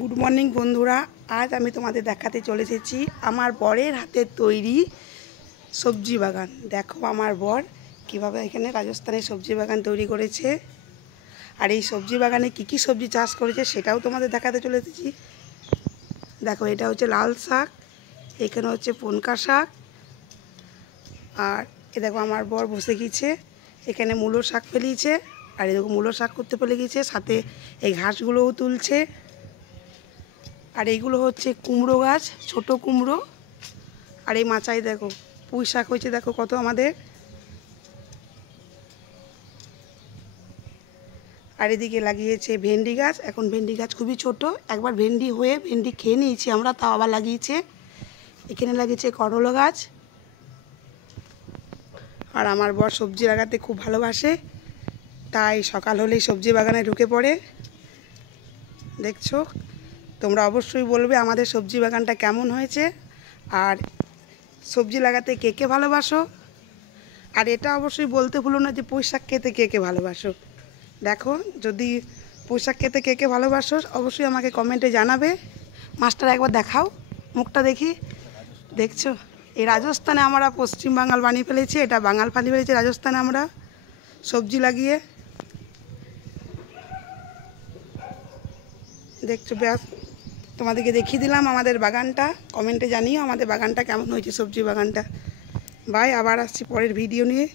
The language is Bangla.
গুড মর্নিং বন্ধুরা, আজ আমি তোমাদের দেখাতে চলে এসেছি আমার বরের হাতের তৈরি সবজি বাগান। দেখো আমার বর কীভাবে এখানে রাজস্থানের সবজি বাগান তৈরি করেছে, আর এই সবজি বাগানে কী কী সবজি চাষ করেছে সেটাও তোমাদের দেখাতে চলে এসেছি। দেখো, এটা হচ্ছে লাল শাক, এখানে হচ্ছে পুনকা শাক, আর এ দেখো আমার বর বসে গিয়েছে, এখানে মূলো শাক ফেলিয়েছে, আর এরকম মূলো শাক করতে ফেলে গিয়েছে, সাথে এই ঘাসগুলোও তুলছে। আর এইগুলো হচ্ছে কুমড়ো গাছ, ছোট কুমড়ো। আর এই মাচায় দেখো পুঁই শাক হয়েছে, দেখো কত আমাদের। আর এদিকে লাগিয়েছে ভেন্ডি গাছ, এখন ভেন্ডি গাছ খুবই ছোট, একবার ভেন্ডি হয়ে ভেন্ডি খেয়ে নিয়েছি আমরা, তাও আবার লাগিয়েছে। এখানে লাগিয়েছে করলা গাছ। আর আমার বর সবজি লাগাতে খুব ভালোবাসে, তাই সকাল হলেই সবজি বাগানে ঢুকে পড়ে। দেখছো, তোমরা অবশ্যই বলবে আমাদের সবজি বাগানটা কেমন হয়েছে, আর সবজি লাগাতে কে কে ভালোবাসো। আর এটা অবশ্যই বলতে ভুলো না যে পুঁই শাক খেতে কে কে ভালোবাসো। দেখো, যদি পুঁই শাক খেতে কে কে ভালোবাসো অবশ্যই আমাকে কমেন্টে জানাবে। মাছটা একবার দেখাও, মুখটা দেখি। দেখছো, এই রাজস্থানে আমরা পশ্চিম বাঙাল বানিয়ে ফেলেছি, এটা বাঙাল বানিয়ে ফেলেছি রাজস্থানে আমরা সবজি লাগিয়ে। দেখছো, ব্যাস তোমাদেরকে দেখিয়ে দিলাম আমাদের বাগানটা। কমেন্টে জানিও আমাদের বাগানটা কেমন হয়েছে, সবজি বাগানটা। বাই, আবার আসছি পরের ভিডিও নিয়ে।